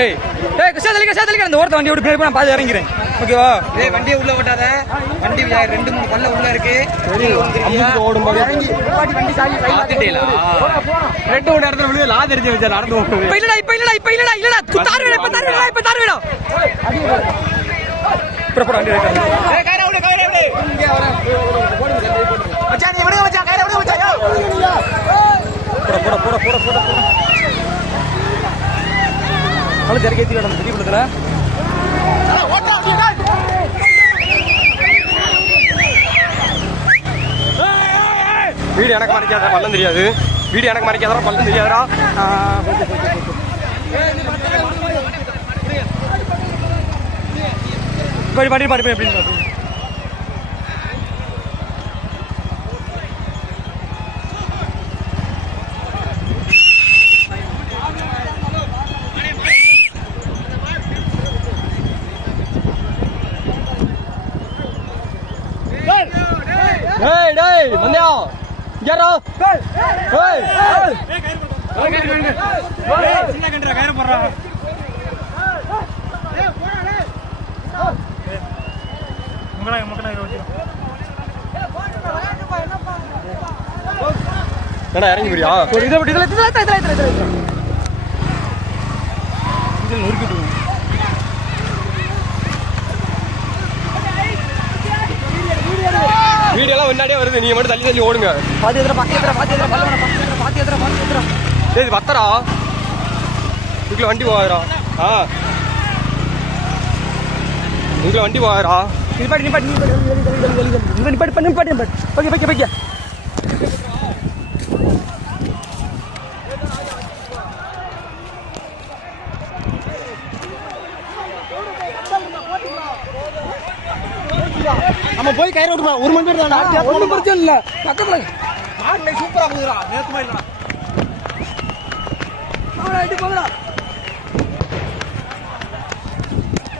ஏய் ஏய் சேதலிக்க அந்த ஓரத்தை வண்டி விட்டு நான் பாதி இறங்கிறேன் ஓகேவா? ஏய் வண்டியை உள்ள ஓட்டாத, வண்டி 2-3 பல்ல உள்ள இருக்கு. ஓடும்போது வண்டி சாய் பாத்துட்டேலா 2-3 இடத்துல விழுது லா தெரிஞ்சு வச்சா நடந்து போகும். இப்ப இல்லடா தார் வேணும் இப்ப தார் வேணும் போட வண்டி ஏய் கைரா விடு இங்க வர மச்சான் நீ விடு மச்சான் கைரா விடு மச்சான் போட அவளை ஜர்க் ஏத்தி விடணும் பெரிய புள்ளத்துல ஓட்டா வீடு எனக்கு மறைக்காத பள்ளம் தெரியாது, வீடு எனக்கு மறைக்காதா பள்ளம் தெரியாதா. பாடி எப்படி டேய் மந்தியா யாரோ டேய் சின்ன கண்டற கயிறு போறா என்னடா இறங்கி போறியா? ஒரு இதை விட்டு இதில் நொறுக்கிட்டு வீடியோலாம் முன்னாடியே வருது, நீங்க மட்டும் தள்ளி ஓடுங்க. பாத்தி ஏய் வத்தரா இதுக்குள்ள வண்டி போகாதரா. இதுக்குள்ள வண்டி போகாதரா. நிப்பாட்டி ஓகே நம்ம போய் கயிறு ஓட்டுமா 1 மணி நேரம் தான், ஒன்றும் பிரச்சனை இல்லை. பக்கத்துல சூப்பரா போகுதுடா நேத்து மாதிரி போங்கடா